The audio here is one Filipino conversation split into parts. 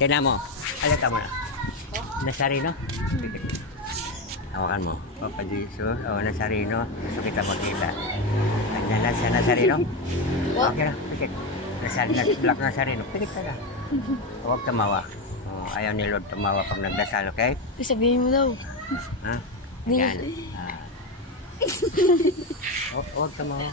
Tignan mo. Alika mo na. Nazareno? Hawakan mo. Papa Jesus. O, Nazareno. Gusto kita magkita. Ganyan lang siya, Nazareno. Okay na, pikit. Black Nazareno. Pikit ka na. Huwag tumawa. O, ayaw ni Lord tumawa pag nagdasal, okay? Sabihin mo daw. Ha? Yan. Huwag tumawa.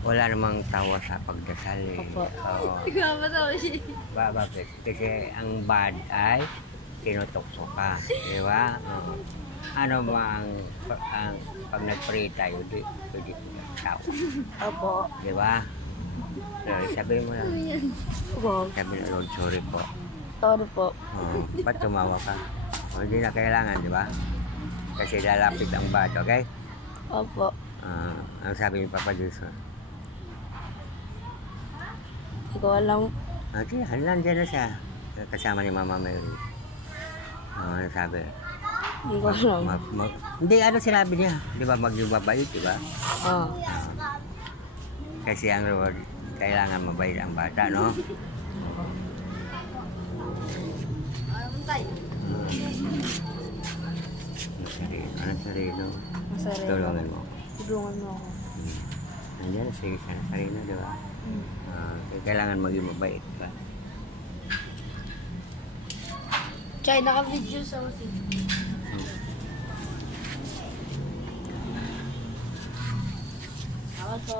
Wala namang tawa sa pagdasal eh. Opo. Oo. Ikaw ba daw siya? Bakit? Kasi ang bad ay tinutokso ka. Di ba? Ano ba ang pag nag-pray tayo, pwede tawa. Opo. Di ba? Sabi mo lang. Opo. Sabi na, Lord, sorry po. Sorry po. Ba't tumawa ka? Hindi na kailangan, di ba? Kasi lalapit ang bad, okay? Opo. Ang sabi ni Papa Jesus. Hindi ko alam. Okay, nandiyan na siya. Kasama ni Mama Mary. Ano sabi? Hindi ko alam. Hindi, ano sinabi niya? Di ba magbabait, di ba? Oo. Kasi ang Lord, kailangan mabait ang bata, no? Ano sarili? Masarap. Tulungan mo. Tulungan mo ako. Nandiyan na sige sa sarili, di ba? Kailangan maging mabait, di ba? Chay, naka-video sa usin. Ako po.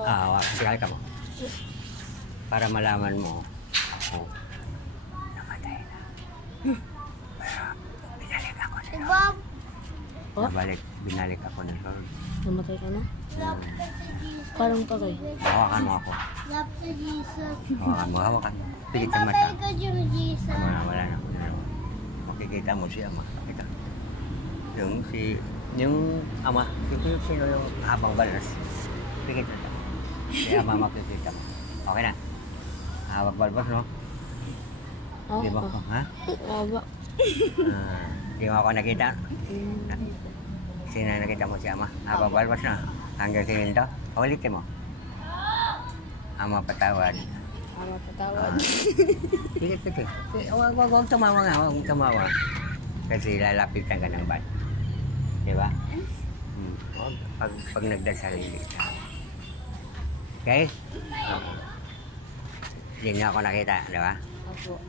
Sige ka mo. Para malaman mo, namatay na. Pero, binalik ako ni Lord. Oh? Binalik ako ni Lord. Namatay ka na? Parang patay. Hawakan mo ako. Hawakan mo. Pigit sa mata. Wala na. Makikita mo si Ama. Kita. Yung Ama. Sino yung habang balas. Pigit na lang. Si Ama makikita mo. Okay na. Habang balbas, no? Di ba ako? Ha? Aba. Di mo ako nakita? Sino nakita mo si Ama? Habang balbas na. Hanggang sininto. Ulitin mo. Ama patawad. Ama patawad. Sige. Huwag tumawa nga. Huwag tumawa. Kasi lalapitan ka ng bad. Di ba? Pag nagdasal. Okay? Hindi niya ako nakita. Di ba? Opo.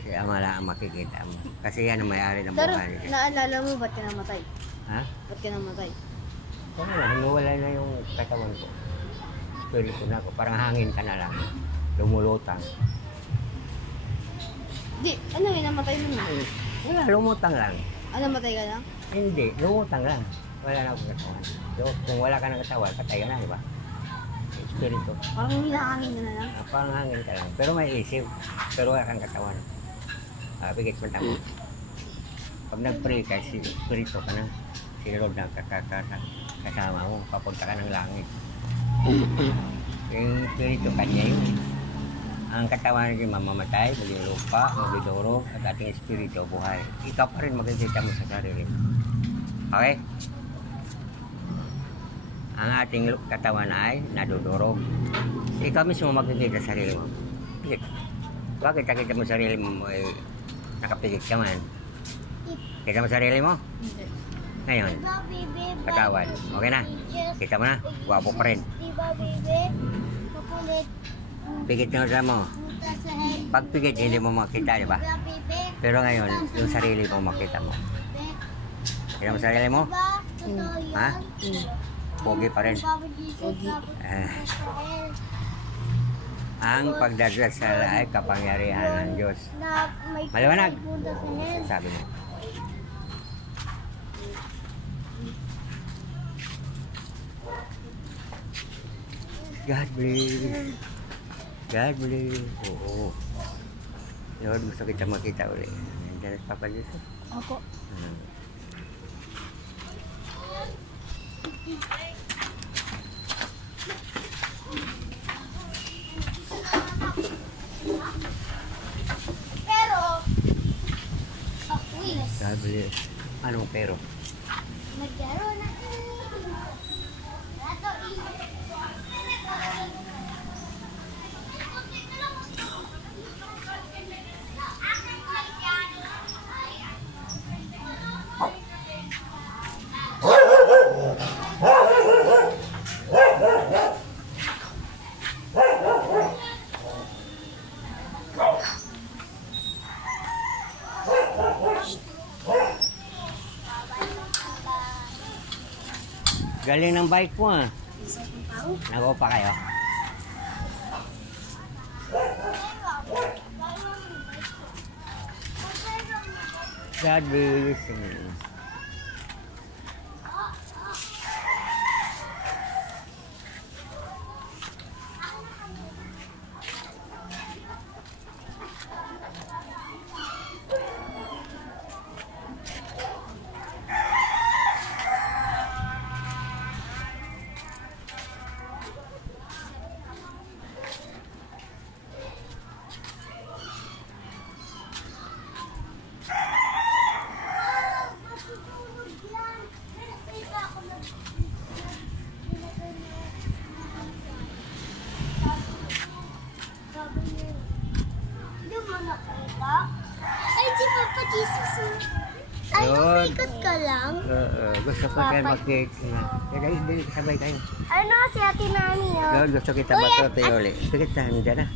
Si Ama lang ang makikita mo. Kasi yan ang may-ari ng Pero, buhay niya. naalala mo ba't ka namatay? Ha? Ba't ka namatay? Kaya na, hinuwala na yung katawan ko. Espiritu na ako. Parang hangin ka na lang. Lumulutang. Di, ano yun, namatay mo na? Wala, lumutang lang. Namatay ka na? Hindi, lumutang lang. Wala na akong katawan. So, kung wala ka ng katawan, patay ka na, di ba? Espiritu. Parang hinahangin ka na lang? Parang hangin ka lang. Pero may isip. Pero wala kang katawan. Bigit mo tamo. Pag nag-pray ka, si espiritu ka na. Si Lord na kasama mo. Papunta ka ng langit. Yung espiritu, kanya yun. Ang katawan natin mamamatay, maging lupa, magduduro, at ating espiritu buhay. Ikaw pa rin makikita mo sa sarili mo. Okay? Ang ating katawan ay nadudurog. Ikaw mismo makikita sa sarili mo. Pikit. Bakit nakita mo sarili mo ay nakapikit ka man? Kita mo sarili mo? Hindi. Ngayon, katawan. Okay na? Kita mo na? Guwapo pa rin. Pikit nyo sa mo. Pag pikit, hindi mo makita, di ba? Pero ngayon, yung sarili mo makita mo. Kita mo sarili mo? Ha? Pogi pa rin. Pogi. Ang pagdadasal ay kapangyarihan ng Diyos. Maliwanag. Sabi mo. God bless. God bless. Oo. Lord, gusto kita makita ulit. Nandiyan si Papa Jesus. Opo. Pero, God bless. Anong pero? magkaroon na. Galing ng bike mo ah. Isa pang tao. Nako pa kayo. God bless. Hindi mo nakita? Ay, si Papa Jesus. Ay, Yun. nakikot ka lang. Gusto ko kayo mag-cake. Kaya hindi sabay kayo. Ano si ate nani, oh? Lord, gusto kita Uy, matuto yung uli. Sige, tahan dyan na.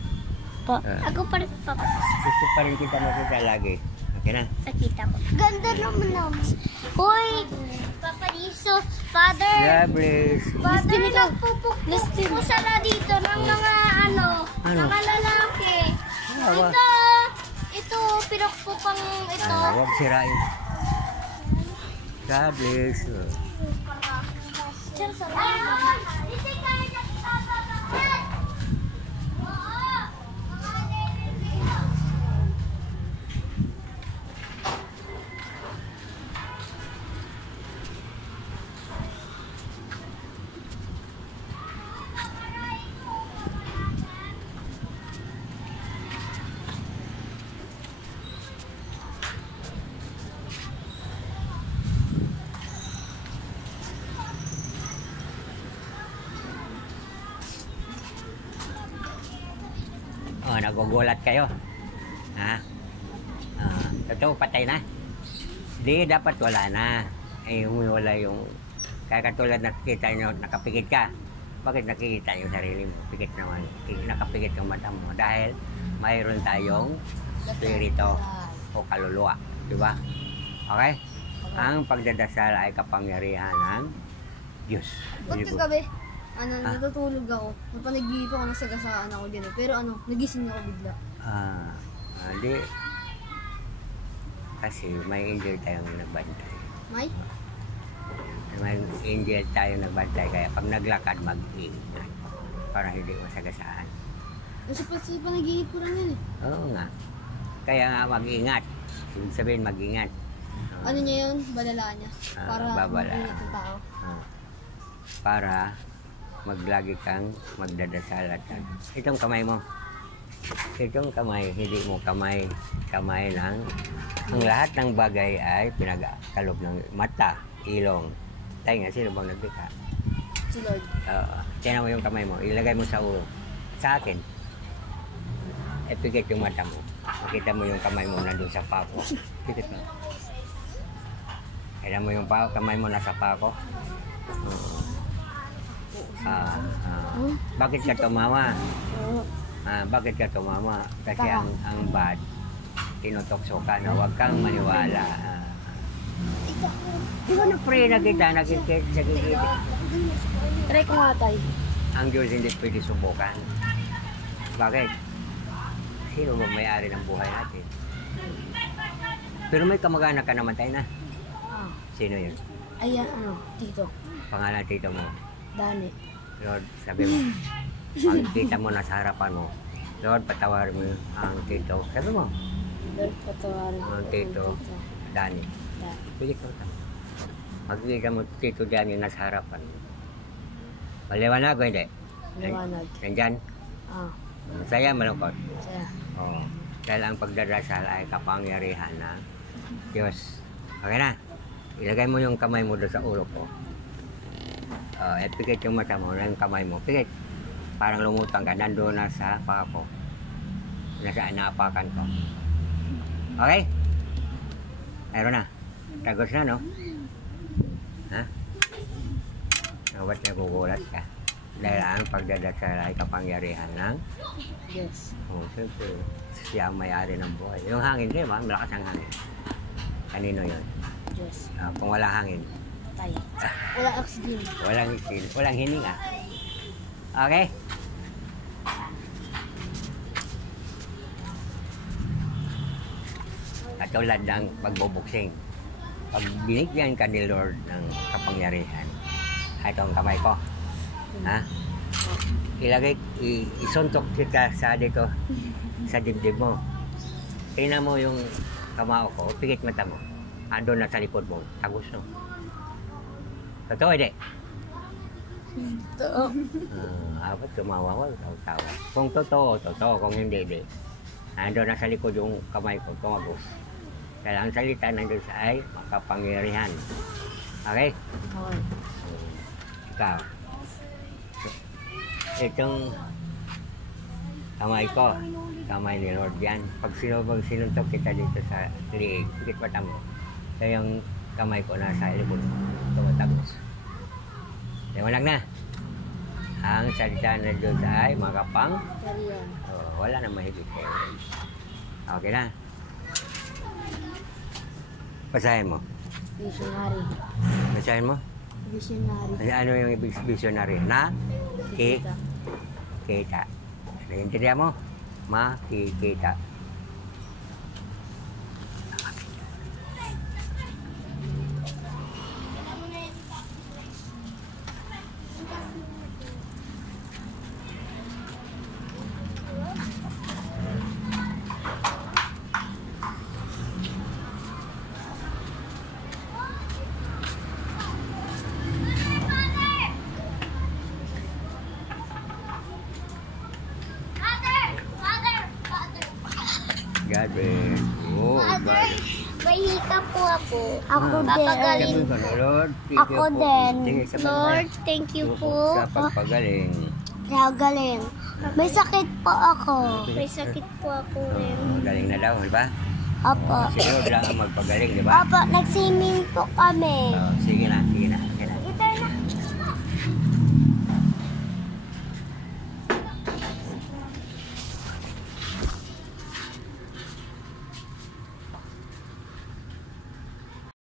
Pa. Ako pa rin, Papa. Gusto pa rin kita makita lagi. Okay na? Nakita ko. Ganda naman naman. Hoy, Papa Jesus, Father. God bless. Father, nagpupusa na dito ng mga Ano? mga lalaki. Awa. Ito, pinakpupang ito. Huwag sirain. God bless. Oh, nagugulat kayo. Ha? Totoo, patay na. Di, dapat wala na. Eh, wala yung... Kaya katulad nakikita nyo, nakapikit ka. Bakit nakikita yung sarili mo? Pikit naman. Nakapikit yung mata mo. Dahil mayroon tayong spirito o kaluluwa. Diba? Okay? Ang pagdadasal ay kapangyarihan ng Diyos. Ba't kagabi? Natutulog ako. Napanagipo ako, nasagasaan ako din. Pero nagising ako bigla. Di. Kasi may angel tayong nagbantay. May? May angel tayong nagbantay. Kaya pag naglakad, mag-iingat. Para hindi masagasaan. Kasi panaginip ko lang yan eh. Oo nga. Kaya nga mag-ingat. Ibig sabihin mag-ingat. Ano niya yun? Balala niya. Para babala. mag-ingat yung tao. Para maglagi kang magdadasal at itong kamay mo. Itong kamay, hindi mo kamay ng ang lahat ng bagay ay pinagkalob ng mata, ilong, tainga. Sino bang nagdika? Si Lord. Tingnan mo yung kamay mo, ilagay mo sa ulo. Sa akin, ipikit yung mata mo. Makita mo yung kamay mo nandun sa pako. Pikit mo. Tingnan mo yung kamay mo nasa pako. Bakit ka tumawa? Bakit ka tumawa? Kasi ang bad, tinutokso ka na huwag kang maniwala. Di ba na-pray na kita, nakikita? Try ko nga tayo. Ang Diyos hindi pwede subukan. Bakit? Sino mo may-ari ng buhay natin? Pero may kamag-anak ka namatay na. Sino yun? Ay, tito. Pangalan tito mo. Dani. Lord, sabi mo, makikita mo na sa harapan mo. Lord, patawarin mo ang tito. Sabi mo, Lord, patawarin mo ang tito, Dani. Pigit mo. Makikita mo tito Dani na sa harapan mo. Maliwanag o hindi? Maliwanag. Nandyan? Masaya, malungkot. Saya. Oo. Dahil ang pagdarasal ay kapangyarihan ng Diyos. Okay na? Ilagay mo yung kamay mo doon sa ulo ko. Pikit yung mata mo, yung kamay mo. Pikit. Parang lumutang ka. Nandun na sa paa ko. Nasa naapakan ko. Okay? Mayroon na. Tagos na, no? Ha? Ba't nagugulat ka? Dahil ang pagdadasal ay kapangyarihan ng Yes. siyempre, siya ang may-ari ng buhay. Yung hangin, di ba? Malakas ang hangin. Kanino yun? Yes. Kung wala hangin, patay. Wala oxygen. Walang hininga. Okay? Katulad ng pagbubuksing. Pag binigyan ka ni Lord ng kapangyarihan, itong kamay ko, ha? Isuntok kita sa dito, sa dibdib mo. Tingnan mo yung kamao ko, pigit mata mo. Andun na sa likod mo, tagos no. Totoo, hindi? Totoo. Ba't tumawa ko? Tawa. Kung totoo, totoo. Kung hindi, hindi. Andun na sa likod yung kamay ko, tumagos. Kaya ang salita nandun sa ay makapangyarihan. Okay? Okay. Ikaw. Itong kamay ko, kamay ni Lord yan. Pag sinuntok kita dito sa liig, pikit mata mo. Kaya yung kamay ko nasa ilibon, tumatagos. Walang na. Ang salita na doon sa ay makapang. Wala na mahigit kayo. Okay na. Basahin mo. Visionary. Basahin mo. Visionary. Ano yung ibig visionary? Na? Kita. Naintindihan mo? Makikita. God bless. Oh, Father, God. may hika po ako. Ako Papagaling. din. Lord, thank Ako you po. din. Sige, sabi mo Lord, na. thank you po. Sa pagpagaling. Galing. May sakit po ako. May sakit po ako rin. Galing na daw, di ba? Opo. Si Lord lang ang magpagaling, di ba? Opo, nag-swimming po kami. Sige na.